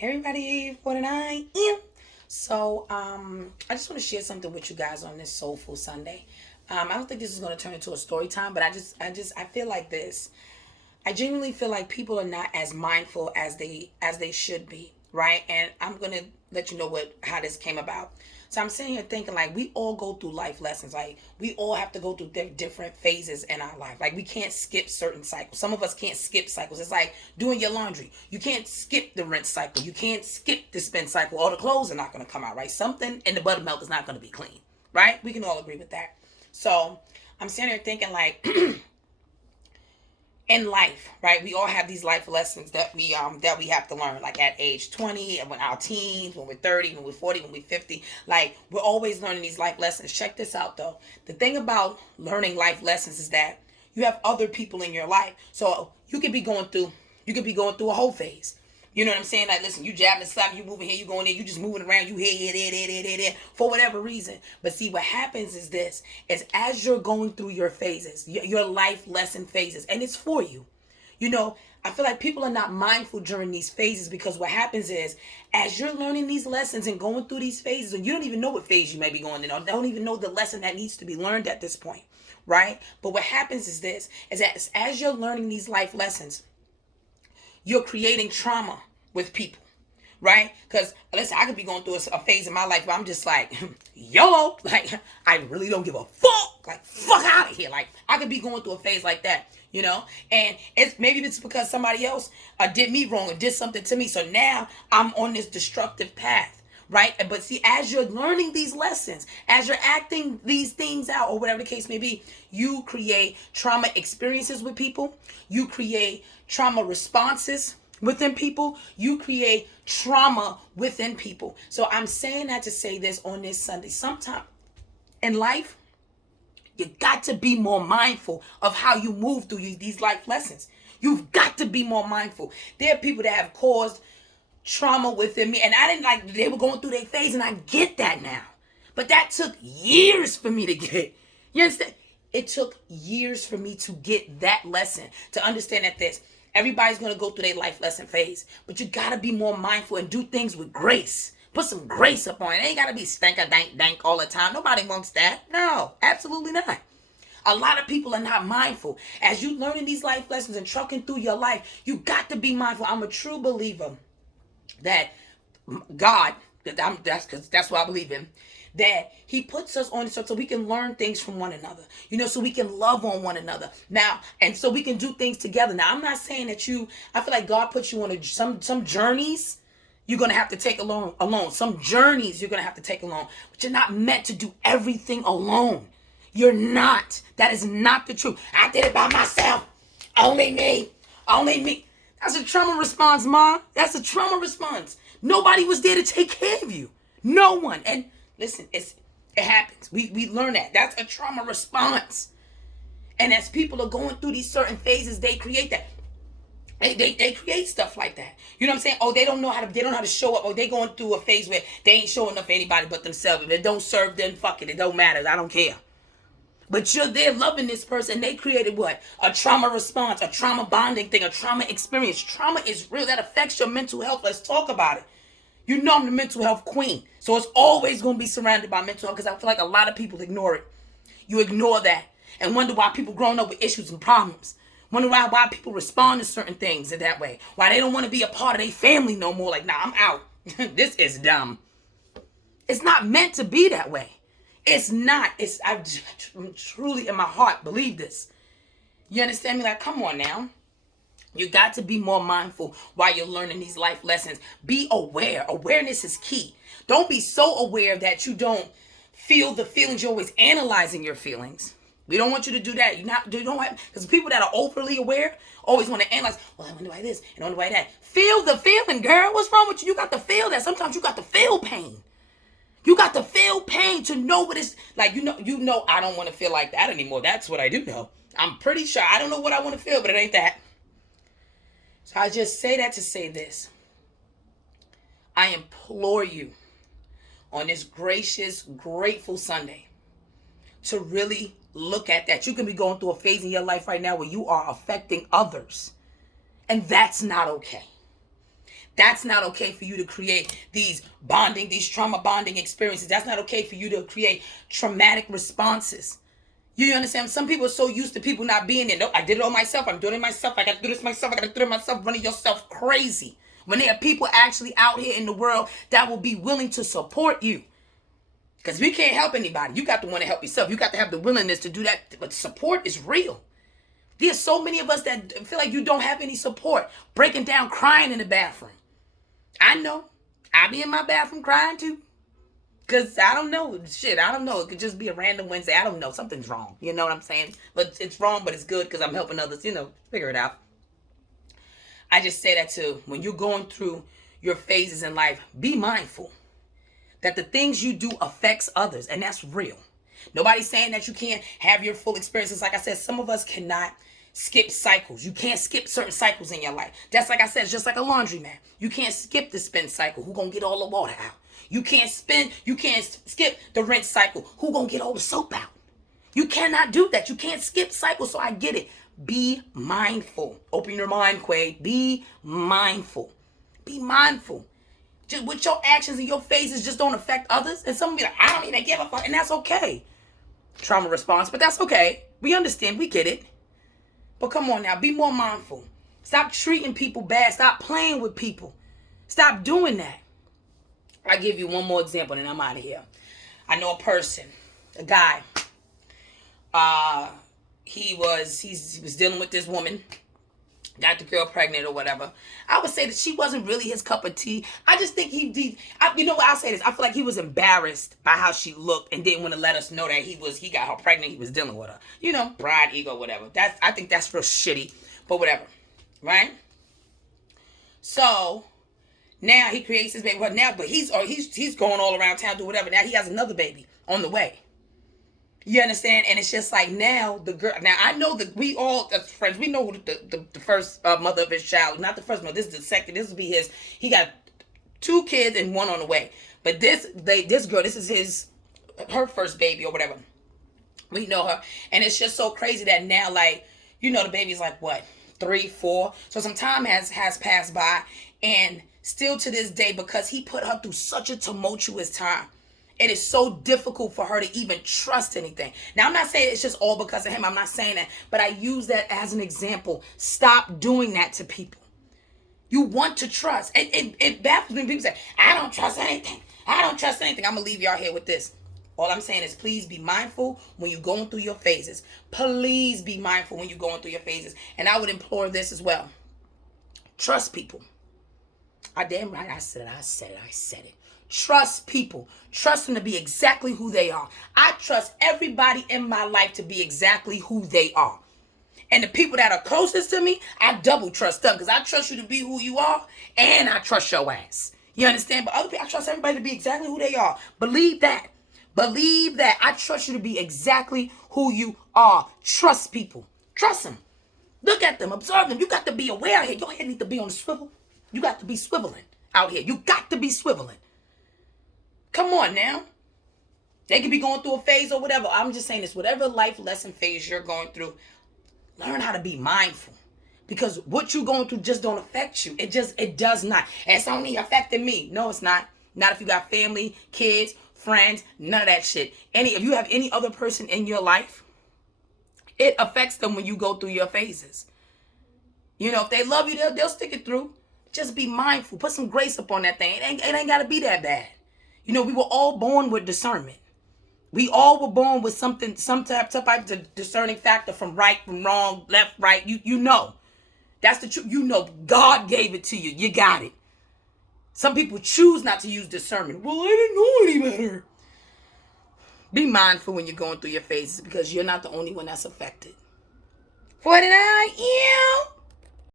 Hey everybody, 49 am. I just want to share something with you guys on this Soulful Sunday. I don't think this is going to turn into a story time, but I feel like this. I genuinely feel like people are not as mindful as they should be, right? And I'm gonna let you know how this came about. So I'm sitting here thinking like we all go through life lessons. Like we all have to go through different phases in our life. Like we can't skip certain cycles. Some of us can't skip cycles. It's like doing your laundry. You can't skip the rinse cycle. You can't skip the spin cycle. All the clothes are not gonna come out right. Something in the buttermilk is not gonna be clean, right? We can all agree with that. So I'm sitting here thinking like in life, right? We all have these life lessons that we have to learn, like at age 20, and when our teens, when we're 30, when we're 40, when we're 50. Like we're always learning these life lessons. Check this out though. The thing about learning life lessons is that you have other people in your life. So you could be going through a whole phase. You know what I'm saying? Like, listen, you jabbing something, you moving here, you going there, you just moving around, you here, for whatever reason. But see, what happens is this, is as you're going through your phases, your life lesson phases, and it's for you. You know, I feel like people are not mindful during these phases because what happens is, as you're learning these lessons and going through these phases, and you don't even know what phase you may be going in, or don't even know the lesson that needs to be learned at this point, right? But what happens is this, is that as you're learning these life lessons, you're creating trauma with people, right? Because listen, I could be going through a phase in my life where I'm just like, YOLO, like I really don't give a fuck, like fuck out of here. Like I could be going through a phase like that, you know? And maybe it's because somebody else did me wrong or did something to me. So now I'm on this destructive path, right? But see, as you're learning these lessons, as you're acting these things out, or whatever the case may be, you create trauma experiences with people. You create trauma responses within people. You create trauma within people. So I'm saying that to say this on this Sunday. Sometime in life, you got to be more mindful of how you move through these life lessons. You've got to be more mindful. There are people that have caused trauma within me, and I didn't like they were going through their phase, and I get that now. But that took years for me to get. You understand? It took years for me to get that lesson, to understand that everybody's going to go through their life lesson phase, but you got to be more mindful and do things with grace. Put some grace up on it. It ain't got to be stanker dank all the time. Nobody wants that. No, absolutely not. A lot of people are not mindful. As you learning these life lessons and trucking through your life, you got to be mindful. I'm a true believer that God, that's what I believe in, that he puts us on so we can learn things from one another, so we can love on one another now, and so we can do things together. Now, I'm not saying that I feel like God puts you on some journeys you're going to have to take alone. Some journeys you're going to have to take alone, but you're not meant to do everything alone. You're not. That is not the truth. I did it by myself. Only me. That's a trauma response, Ma. That's a trauma response. Nobody was there to take care of you. No one. And listen, it happens. We learn that. That's a trauma response. And as people are going through these certain phases, they create that. They create stuff like that. You know what I'm saying? Oh, they don't know how to show up. Oh, they going through a phase where they ain't showing up for anybody but themselves. If it don't serve them, fuck it. It don't matter. I don't care. But you're there loving this person. They created what? A trauma response, a trauma bonding thing, a trauma experience. Trauma is real. That affects your mental health. Let's talk about it. You know I'm the mental health queen. So it's always going to be surrounded by mental health, because I feel like a lot of people ignore it. You ignore that and wonder why people growing up with issues and problems. Wonder why people respond to certain things in that way. Why they don't want to be a part of their family no more. Like, nah, I'm out. This is dumb. It's not meant to be that way. It's not. I truly in my heart believe this. You understand me? Like, come on now. You got to be more mindful while you're learning these life lessons. Be aware. Awareness is key. Don't be so aware that you don't feel the feelings. You're always analyzing your feelings. We don't want you to do that. You don't have, because people that are overly aware always want to analyze. Well, I wonder why this and I wonder why that. Feel the feeling, girl. What's wrong with you? You got to feel that. Sometimes you got to feel pain. You got to feel pain to know what it's like. You know, I don't want to feel like that anymore. That's what I do know. I'm pretty sure. I don't know what I want to feel, but it ain't that. So I just say that to say this. I implore you on this gracious, grateful Sunday to really look at that. You can be going through a phase in your life right now where you are affecting others. And that's not okay. That's not okay for you to create these trauma bonding experiences. That's not okay for you to create traumatic responses. You understand? Some people are so used to people not being there. No, I did it all myself. I'm doing it myself. I got to do this myself. I got to do it myself. Running yourself crazy. When there are people actually out here in the world that will be willing to support you. Because we can't help anybody. You got to want to help yourself. You got to have the willingness to do that. But support is real. There's so many of us that feel like you don't have any support. Breaking down, crying in the bathroom. I know. I be in my bathroom crying too. Because I don't know. Shit, I don't know. It could just be a random Wednesday. I don't know. Something's wrong. You know what I'm saying? But it's wrong, but it's good because I'm helping others, figure it out. I just say that too. When you're going through your phases in life, be mindful that the things you do affects others. And that's real. Nobody's saying that you can't have your full experiences. Like I said, some of us cannot skip cycles. You can't skip certain cycles in your life. That's like I said, it's just like a laundromat. You can't skip the spin cycle. Who gonna get all the water out? You can't skip the rinse cycle. Who gonna get all the soap out? You cannot do that. You can't skip cycles. So I get it. Be mindful. Open your mind, Quaid. Be mindful. Be mindful. Just with your actions and your phases just don't affect others. And some be like, I don't even give a fuck. And that's okay. Trauma response, but that's okay. We understand. We get it. But come on now. Be more mindful. Stop treating people bad. Stop playing with people. Stop doing that. I'll give you one more example and I'm out of here. I know a person, a guy. He was dealing with this woman, got the girl pregnant or whatever. I would say that she wasn't really his cup of tea. I just think you know what, I'll say this. I feel like he was embarrassed by how she looked and didn't want to let us know that he got her pregnant. He was dealing with her. Pride, ego, whatever. I think that's real shitty, but whatever. Right? So now he creates his baby. Well, now, but he's going all around town, do whatever. Now he has another baby on the way. You understand? And it's just like now the girl. Now I know that we all as friends. We know who the first mother of his child. Not the first mother. This is the second. This will be his. He got 2 kids and 1 on the way. But this girl. This is her first baby or whatever. We know her, and it's just so crazy that now, like, the baby's like what, 3, 4. So some time has passed by, and still to this day, because he put her through such a tumultuous time. It is so difficult for her to even trust anything. Now, I'm not saying it's just all because of him. I'm not saying that. But I use that as an example. Stop doing that to people. You want to trust. It baffles me when people say, I don't trust anything. I don't trust anything. I'm going to leave y'all here with this. All I'm saying is please be mindful when you're going through your phases. Please be mindful when you're going through your phases. And I would implore this as well. Trust people. I damn right. I said it. Trust people. Trust them to be exactly who they are. I trust everybody in my life to be exactly who they are. And the people that are closest to me, I double trust them because I trust you to be who you are and I trust your ass. You understand? But other people, I trust everybody to be exactly who they are. Believe that. Believe that. I trust you to be exactly who you are. Trust people. Trust them. Look at them. Observe them. You got to be aware here. Your head needs to be on the swivel. You got to be swiveling out here. You got to be swiveling. Come on now. They could be going through a phase or whatever. I'm just saying this. Whatever life lesson phase you're going through, learn how to be mindful. Because what you're going through just don't affect you. It does not. It's only affecting me. No, it's not. Not if you got family, kids, friends, none of that shit. If you have any other person in your life, it affects them when you go through your phases. If they love you, they'll stick it through. Just be mindful. Put some grace up on that thing. It ain't got to be that bad. We were all born with discernment. We all were born with some type of discerning factor from right, from wrong, left, right. You know. That's the truth. God gave it to you. You got it. Some people choose not to use discernment. Well, I didn't know any better. Be mindful when you're going through your phases because you're not the only one that's affected. 49,